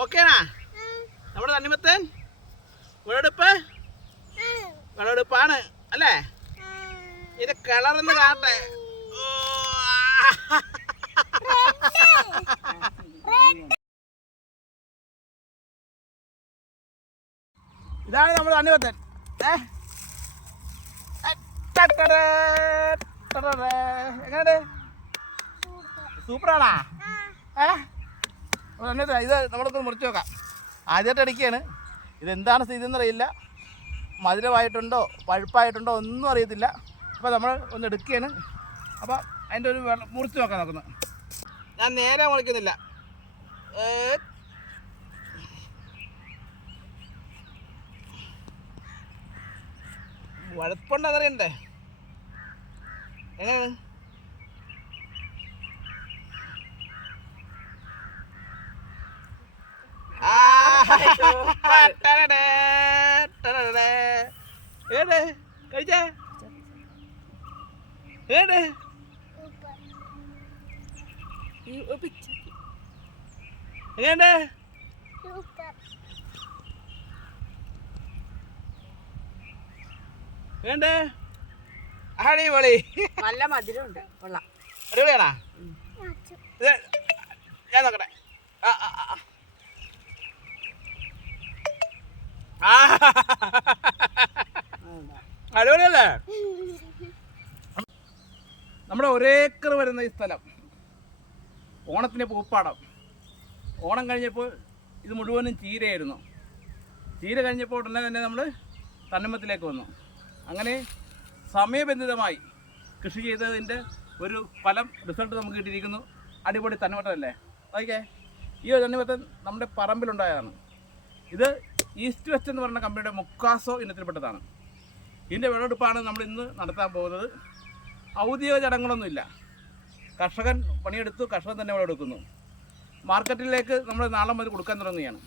ഓക്കേനാ നമ്മുടെ തണ്ണിമത്തൻ? വിളവെടുപ്പ്? വിളവെടുപ്പാണ് അല്ലേ? ഇതിന്റെ കളറൊന്ന് കാണട്ടെ. ഇതാണ് നമ്മൾ തണ്ണിമത്തൻ. ഏ? ടട്ടടേ, ടട്ടടേ. എങ്ങനെയുണ്ട്? സൂപ്പറാണാ? ഏ? തണ്ണിമത്തൻ ഇത് നമ്മളൊന്ന് മുറിച്ച് നോക്കാം ആദ്യമായിട്ട് അടിക്കുകയാണ്. ഇതെന്താണ് സ്ഥിതി എന്നറിയില്ല. മധുരമായിട്ടുണ്ടോ പഴുപ്പായിട്ടുണ്ടോ ഒന്നും അറിയത്തില്ല. അപ്പോൾ നമ്മൾ ഒന്ന് എടുക്കുകയാണ്. അപ്പോൾ അതിന്റെ ഒരു മുറിച്ച് നോക്കാൻ നോക്കുന്നത് ഞാൻ നേരെ മുറിക്കുന്നില്ല. വഴുപ്പുണ്ടെന്നറിയണ്ടേ എങ്ങനെയാണ് ആ, ടടടേ, ടടടേ. ഏട് കഴിച്ചേ ഏട് എങ്ങനെയുണ്ട് വേണ്ടേ അടിപൊളി. നല്ല മധുരമുണ്ട്. കൊള്ളാം. അടിപൊളിയാണാ? ഇത് ഞാൻ നോക്കട്ടെ ആ ആ ആ. ആ അടിപൊളിയല്ലേ നമ്മുടെ ഒരേക്കർ വരുന്ന ഈ സ്ഥലം. ഓണത്തിന് പൂപ്പാടം. ഓണം കഴിഞ്ഞപ്പോൾ ഇത് മുഴുവനും ചീരയായിരുന്നു. ചീര കഴിഞ്ഞപ്പോൾ ഉടനെ തന്നെ നമ്മൾ തണ്ണിമത്തിലേക്ക് വന്നു. അങ്ങനെ സമയബന്ധിതമായി കൃഷി ചെയ്തതിന്റെ ഒരു ഫലം റിസൾട്ട് നമുക്ക് കിട്ടിയിരിക്കുന്നു. അടിപൊളി തണ്ണിമത്തമല്ലേ ഓക്കെ ഈ ഒരു തന്നമത്തൻ നമ്മുടെ പറമ്പിലുണ്ടായതാണ്. ഇത് ഈസ്റ്റ് വെസ്റ്റ് എന്ന് പറഞ്ഞ കമ്പനിയുടെ മുക്കാസോ ഇനത്തിൽപ്പെട്ടതാണ്. ഇതിന്റെ വിളവെടുപ്പാണ് നമ്മൾ ഇന്ന് നടത്താൻ പോകുന്നത്. ഔദ്യോഗിക ചടങ്ങുകളൊന്നുമില്ല. കർഷകൻ പണിയെടുത്തു കർഷകൻ തന്നെ വിളവെടുക്കുന്നു മാർക്കറ്റിലേക്ക് നമ്മൾ നാളെ മുതൽ കൊടുക്കാൻ തുടങ്ങുകയാണ്.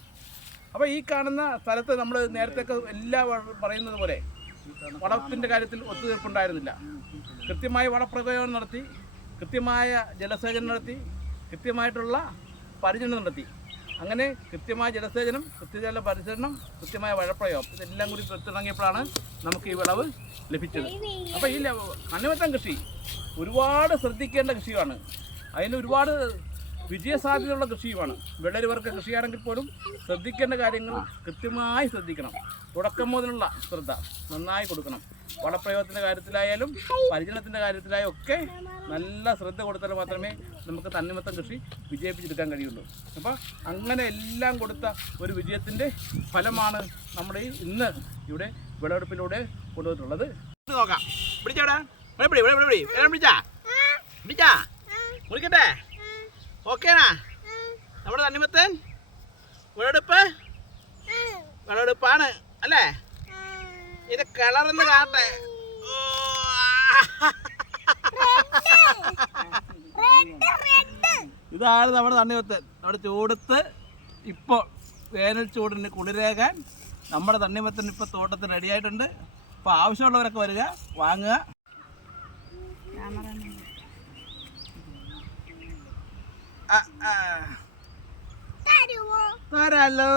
അപ്പോൾ ഈ കാണുന്ന സ്ഥലത്ത് നമ്മൾ നേരത്തെ എല്ലാ പറയുന്നത് പോലെ വളത്തിന്റെ കാര്യത്തിൽ ഒത്തുതീർപ്പുണ്ടായിരുന്നില്ല. കൃത്യമായി വളപ്രയോഗം നടത്തി കൃത്യമായ ജലസേചനം നടത്തി കൃത്യമായിട്ടുള്ള പരിചരണം നടത്തി. അങ്ങനെ കൃത്യമായ ജലസേചനം കൃത്യജല പരിചരണം കൃത്യമായ വഴപ്രയോഗം ഇതെല്ലാം കൂടി തുടങ്ങിയപ്പോഴാണ് നമുക്ക് ഈ വിളവ് ലഭിച്ചത്. അപ്പോൾ ഈ കണ്ണിമത്തം കൃഷി ഒരുപാട് ശ്രദ്ധിക്കേണ്ട കൃഷിയാണ് അതിന് ഒരുപാട് വിജയസാധ്യതയുള്ള കൃഷിയുമാണ്. വെള്ളരിവർഗ കൃഷിയാണെങ്കിൽ പോലും ശ്രദ്ധിക്കേണ്ട കാര്യങ്ങൾ കൃത്യമായി ശ്രദ്ധിക്കണം. തുടക്കം മുതലുള്ള ശ്രദ്ധ നന്നായി കൊടുക്കണം. വളപ്രയോഗത്തിന്റെ കാര്യത്തിലായാലും പരിചരണത്തിന്റെ കാര്യത്തിലായാലും ഒക്കെ നല്ല ശ്രദ്ധ കൊടുത്താൽ മാത്രമേ നമുക്ക് തന്നിമത്തം കൃഷി വിജയിപ്പിച്ചെടുക്കാൻ കഴിയുള്ളൂ. അപ്പോൾ അങ്ങനെ എല്ലാം കൊടുത്ത ഒരു വിജയത്തിന്റെ ഫലമാണ് നമ്മുടെ ഇന്ന് ഇവിടെ വിളവെടുപ്പിലൂടെ കൊണ്ടുവന്നിട്ടുള്ളത്. നോക്കാം. പിടിച്ചോടാ പിടി പിടി പിടി. പിടി പിടിച്ചാ? പിടിച്ചാ? നമ്മുടെ തന്നിമത്തൻ വിളവെടുപ്പ്? വിളവെടുപ്പാണ് അല്ലേ? ഇതിന്റെ കിളർന്ന് കാണട്ടെ. ഇതാണ് നമ്മുടെ തണ്ണിമത്തൻ. നമ്മുടെ ചൂടത്ത് ഇപ്പോൾ വേനൽ ചൂടിന് കുളിരേകാൻ നമ്മുടെ തണ്ണിമത്തൻ ഇപ്പോൾ തോട്ടത്തിൽ റെഡിയായിട്ടുണ്ട് അപ്പോൾ ആവശ്യമുള്ളവരൊക്കെ വരിക വാങ്ങുക. ആ, ആ. തരാലോ.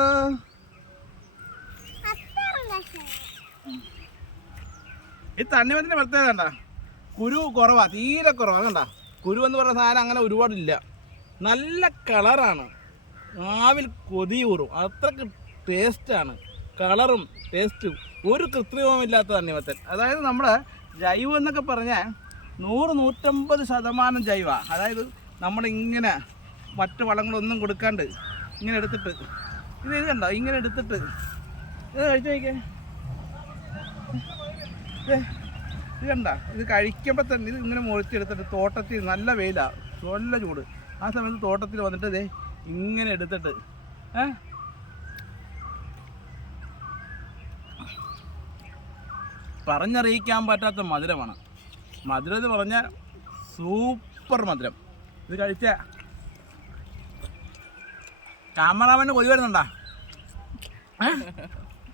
ഈ തണ്ണിമത്തിന്റെ പ്രത്യേകത കണ്ട? കുരു കുറവാ തീരെ കുറവാ കണ്ട? കുരു എന്ന് പറയുന്ന സാധനം അങ്ങനെ ഒരുപാടില്ല. നല്ല കളറാണ്. ആവിൽ കൊതിയൂറും അത്രയ്ക്ക് ടേസ്റ്റാണ് കളറും ടേസ്റ്റും ഒരു കൃത്രിമമില്ലാത്ത തണ്ണിമത്തൻ. അതായത് നമ്മൾ ജൈവം എന്നൊക്കെ പറഞ്ഞാൽ നൂറ് നൂറ്റമ്പത് ശതമാനം ജൈവ. അതായത് നമ്മളിങ്ങനെ മറ്റു വളങ്ങളൊന്നും കൊടുക്കാണ്ട് ഇങ്ങനെ എടുത്തിട്ട് ഇത് ഇത് കണ്ടോ? ഇങ്ങനെ എടുത്തിട്ട് ഇത് കഴിച്ചു നോക്കിയേ. ഇത് ഇത് കഴിക്കുമ്പോൾ തന്നെ ഇങ്ങനെ മുറിച്ചെടുത്തിട്ട് തോട്ടത്തിൽ നല്ല വെയിലാണ് നല്ല ചൂട്. ആ സമയത്ത് തോട്ടത്തിൽ വന്നിട്ട് ഇതേ ഇങ്ങനെ എടുത്തിട്ട് ഏ? പറഞ്ഞറിയിക്കാൻ പറ്റാത്ത മധുരമാണ്. മധുരം എന്ന് പറഞ്ഞാൽ സൂപ്പർ മധുരം. ഇത് കഴിച്ച ക്യാമറാമാന് കൊതി വരുന്നുണ്ടാ? ഏ?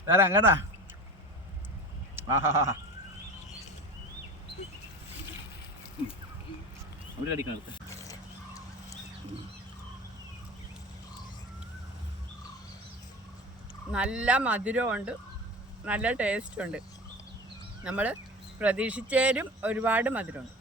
വേറെ അങ്ങടാ ആഹാ അവിടെ അടിക്കണം അടുത്ത് നല്ല മധുരമുണ്ട്. നല്ല ടേസ്റ്റുണ്ട് നമ്മൾ പ്രതീക്ഷിച്ചേരും ഒരുപാട് മധുരമുണ്ട്?